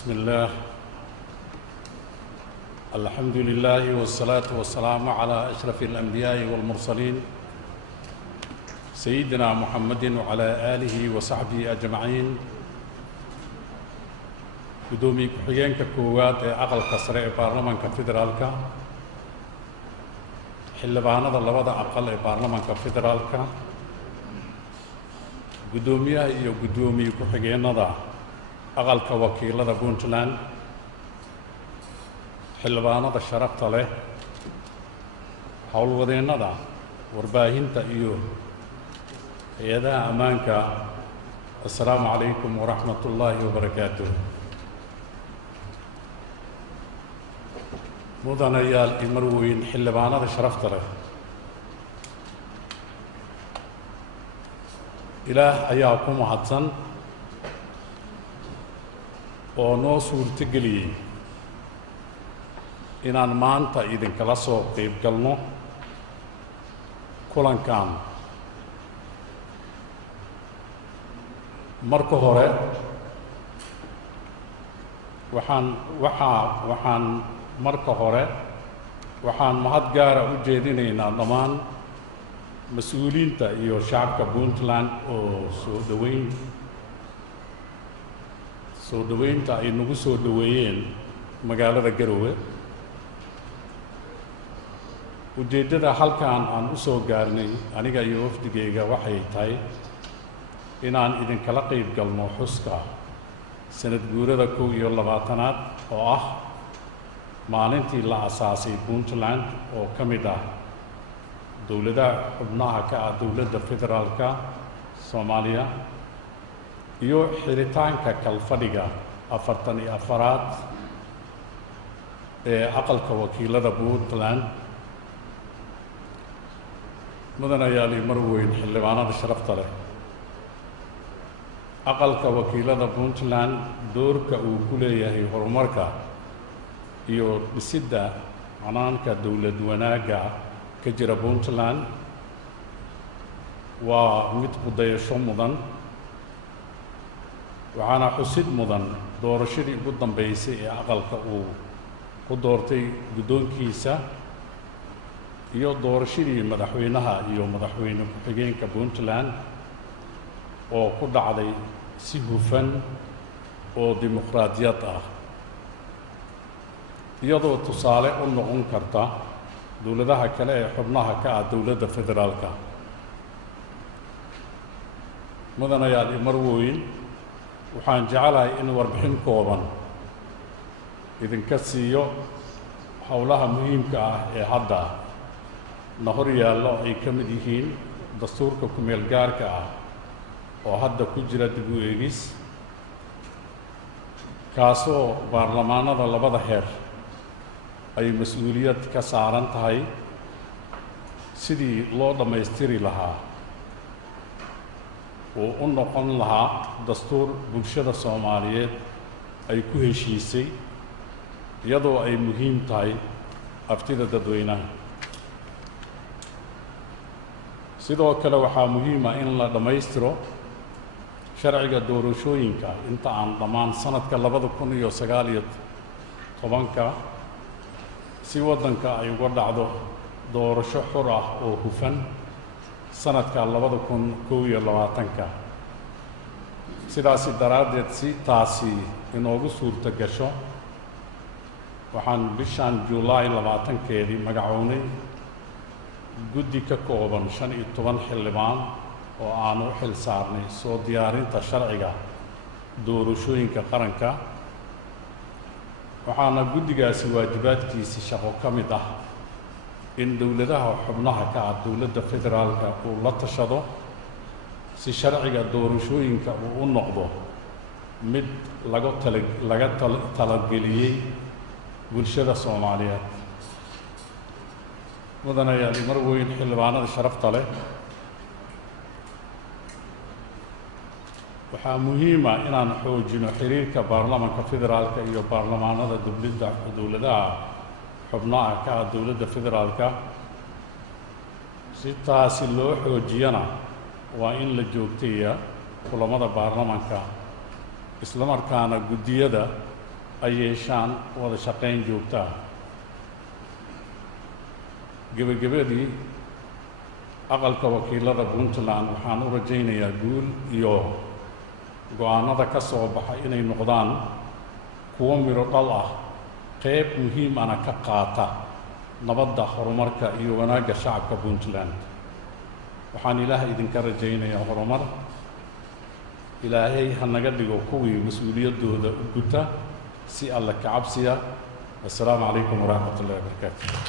بسم الله الحمد لله والصلاة والسلام على أشرف الأنبياء والمرسلين سيدنا محمد وعلى آله وصحبه أجمعين قدومي كحيانك كوات أقل كسرع بارلمان كفدرالك حلبانا لبدا أقل بارلمان كفدرالك قدوميها إيو قدومي كحيانا aqalka wakiilada Puntland xildhibaanada sharafta leh howlwadeennada warbaahinta iyo hay'adaha ammaanka assalaamu calaykum waraxmatullaahi wabarakaatuh mudanayaal iyo marweyn xildhibaanada sharafta leh ilaah ayaa ku mahadsan oo noo suurtageliyey inaan maanta idinkala soo qayb galno kulankan marka hore waxaan mahad gaara u jeedinaynaa dhammaan mas-uuliyiinta iyo shacabka Puntland oo soo dhaweynta ay nagu soo dhaweeyeen magaalada Garowe ujeedada halkaan aan u soo gaarnay aniga iyo wafdigeyga waxay tahay inaan idinkala qayb galno xuska sanad guurada 21aad oo ah maalintii la aasaasay Puntland oo ka mid ah dowladaha xubnaha ka ah dowladda federaalka Soomaaliya iyo xiritaanka kalfadhiga 44aad ee aqalka wakiilada Puntland mudanayaal iyo marweyn xildhibaanada sharafta leh aqalka wakiilada Puntland doorka uu ku leeyahay horumarka iyo dhisidda hanaanka dowlad wanaagga ka jira Puntland waa mid qudayasho mudan waxaana xusid mudan doorashadii ugu dambeysay ee aqalka uu ku doortay guddoonkiisa iyo doorashadii madaxweynaha iyo madaxweyne ku-xigeenka Puntland oo ku dhacday si hufan oo dimuqraadiyad ah iyadoo tusaale u noqon karta dowladaha kale ee xubnaha ka ah dowladda federaalka mudanayaal iyo marweyn waxaan jecelahay in warbixin kooban idinka siiyo howlaha muhiimka ah ee hadda na hor yaallo ay ka mid yihiin dastuurka ku-meel gaarka ah oo hadda ku jira dib u eegis kaasoo baarlamaanada labada heer ay mas-uuliyad ka saaran tahay sidii loo dhammaystiri lahaa oo u noqon lahaa dastuur bulshada Soomaaliyeed ay ku heshiisay iyadoo ay muhiim tahay aftida dadweynaha sidoo kale waxaa muhiim ah in la dhammaystiro sharciga doorashooyinka inta aan dhammaan sanadka 2019 si waddanka ay uga dhacdo doorasho xor ah oo hufan sanadka 2021 sidaasi daraaddeed si taasi inoogu suurta gasho waxaan bishan July 20keedii magacownay guddi ka kooban 15 xildhibaan oo aan u xil saarnay soo diyaarinta sharciga doorashooyinka qaranka waxaana guddigaasi waajibaadkiisa shaqo ka mid ah in dowladaha xubnaha ka ah dowladda federaalka uu la tashado si sharciga doorashooyinka uu u noqdo mid laga talageliyey bulshada Soomaaliyeed mudanayaal iyo marweyn xildhibaanada sharafta leh waxaa muhiim ah inaan xoojino xiriirka baarlamaanka federaalka iyo baarlamaanada dowladaha xubnaha ka ah dowladda federaalka si taasi loo xoojiyana waa in la joogteeyaa kulamada baarlamaanka isla markaana guddiyada ay yeeshaan wada shaqayn joogta ah. gebagabadii aqalka wakiilada Puntland waxaan u rajaynayaa guul iyo go'aanada ka soo baxa inay noqdaan kuwo miro dhal ah, qayb muhiim ana ka qaata nabadda, horumarka iyo wanaagga shacabka Puntland. waxaan ilaahay idinka rajaynayaa horumar. ilaahay ha naga dhigo kuwii mas-uuliyaddooda u guta si alla ka cabsiya. assalaamu calaykum waraxmatullahi wabarakaatu.